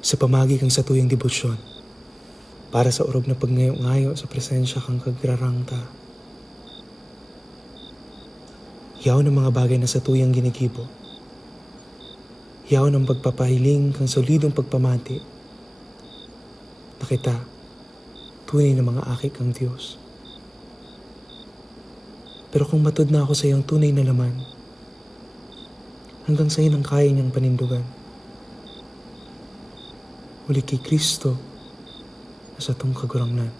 sa pamagi kang sa tuyang debosyon, para sa urog na pagngayo-ngayo sa presensya kang kagrarangta. Yaw ng mga bagay na sa tuyang ginigibo. Yaw ng pagpapahiling kang solidong pagpamati. Na kita, tunay na mga aki kang Diyos. Pero kung matod na ako sa iyong tunay na laman, hanggang sa nang kaya niyang panindugan. Uli kay Kristo na sa tong kagurangnan.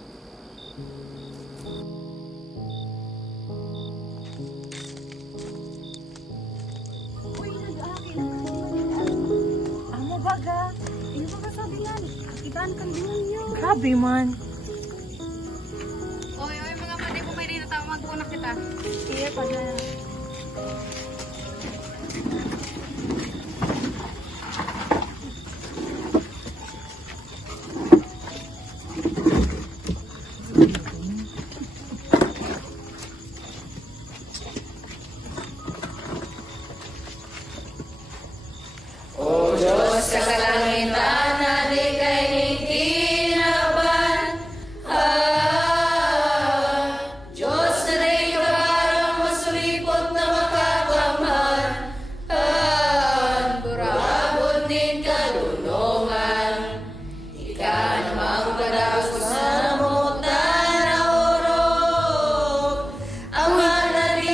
Amo baga, ini baga sabi yan. Kakitaan kang demonyo. Grabe man. Oy, mga mali po may rin natawag ko na kita. Sige, pag na.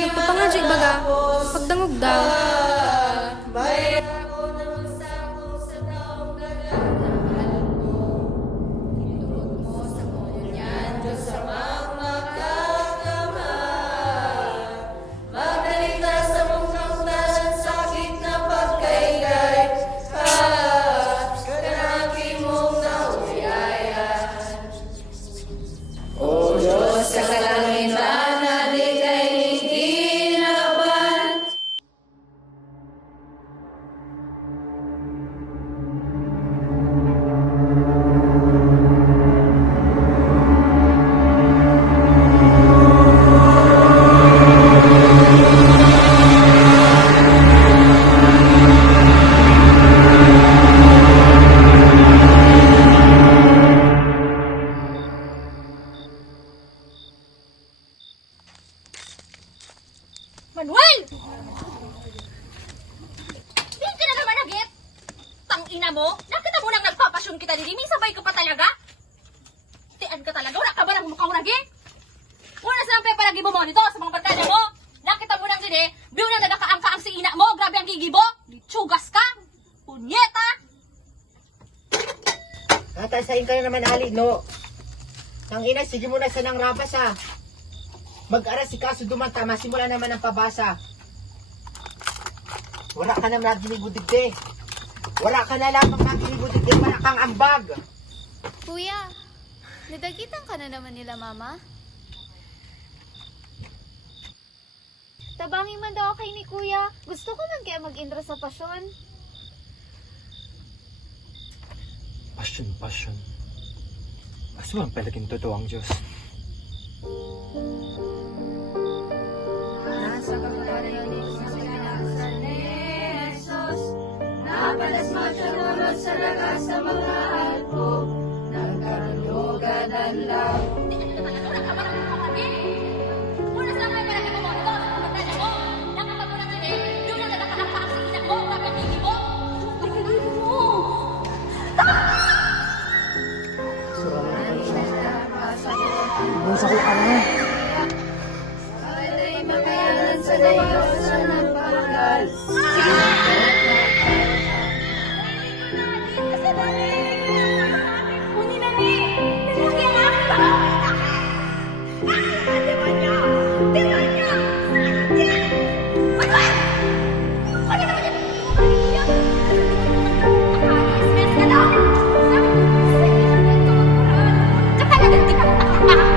Nagpapangadyo baga, pagdangog daw. Manuel! Di ka na naman nagit? Tangina mo? Nakita mo nang nagpapasyon kita din, may sabay ka pa talaga? Tian ka talaga, wala ka ba ng mukhang ragi? Wala silang pepalagi mo nito sa mga barkada mo? Nakita mo nang din biyo na nagakaangka ang si ina mo, grabe ang gigibo? Litsugas ka? Punyeta! Tatasain kayo naman ali, no? Nang ina, sige mo na sa nang rabas, ha? Mag-aras si kaso dumanta, masimula naman ang pabasa. Wala ka naman naginibudigde. Wala ka na lamang naginibudigde, wala kang ambag. Kuya, nadagitan ka na naman nila mama? Tabangin man daw kay ni kuya. Gusto ko man kaya mag-indra sa pasyon. Pasyon. Asuang palaging totoo ang Diyos. Nasa kapatid sa pinakasan ni Jesus, napalasmat siya naman sa lakas sa mga alpo, nagkarulogan ang law. Wala silang pepalagi mo nito sa mga barkada mo? Nakita mo nang din biyo na nagakaangka ang si ina mo, grabe ang gigibo? Pagkalibo mo! Ay makayanan sa Diyos sa nagpagal.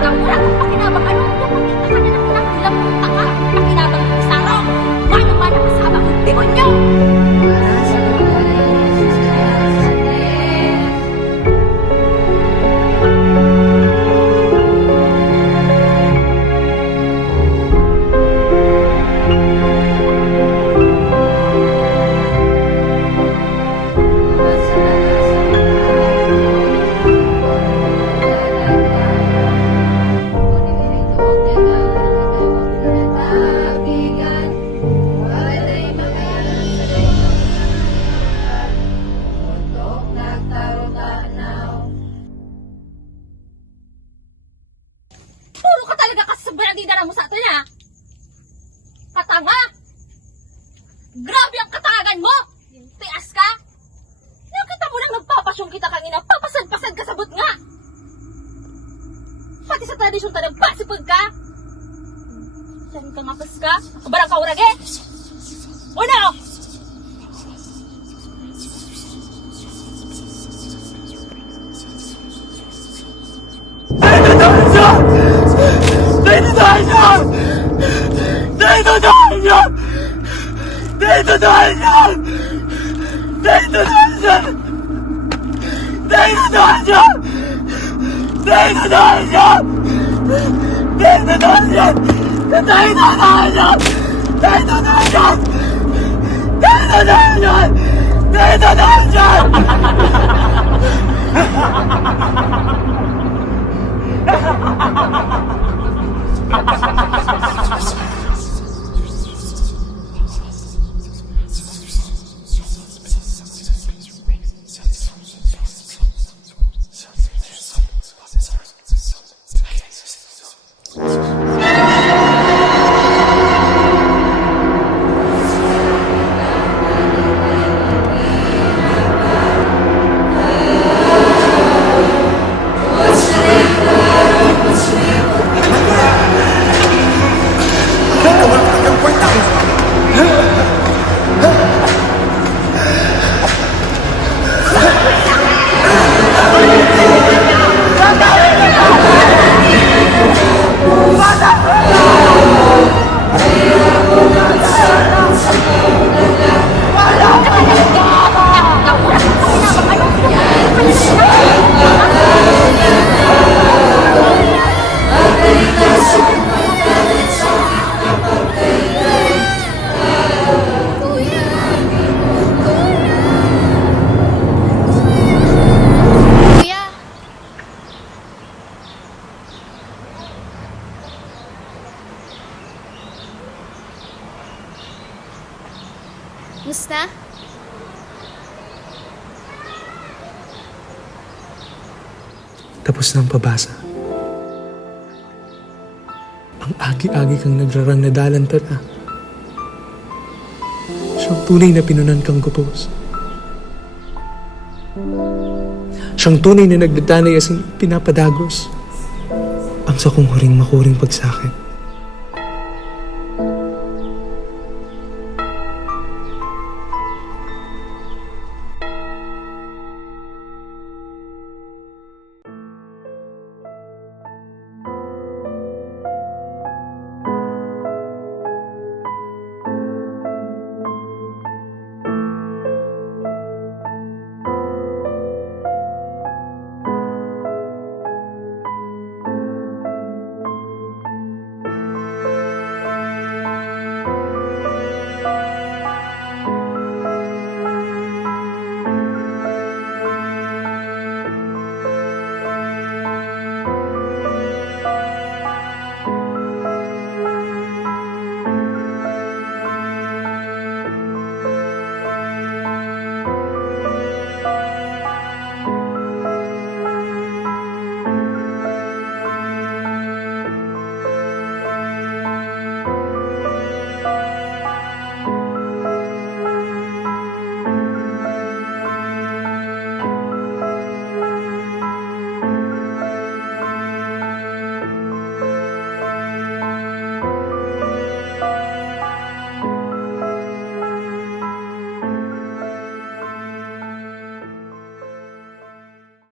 Kamu lang pakinabang ano? Pakinabang isarong. Banagdidara mo sa atin, ha? Katanga! Grabe ang katangagan mo! Tias ka! Nakita mo lang nagpapasyong kita kang ina, papasad-pasad ka sa but nga! Pati sa tradisyon ta nagpasipag ka! Saan ka mapas ka? Nakabarang ka urag eh! Uno! Kuya! Musta? Tapos na ang pabasa. Ang agi-agi kang nagrarang na dalantala. Siyang tunay na pinunan kang gupos. Siyang tunay na nagdadanay as in pinapadagos. Ang sakong huring makuring pagsakit.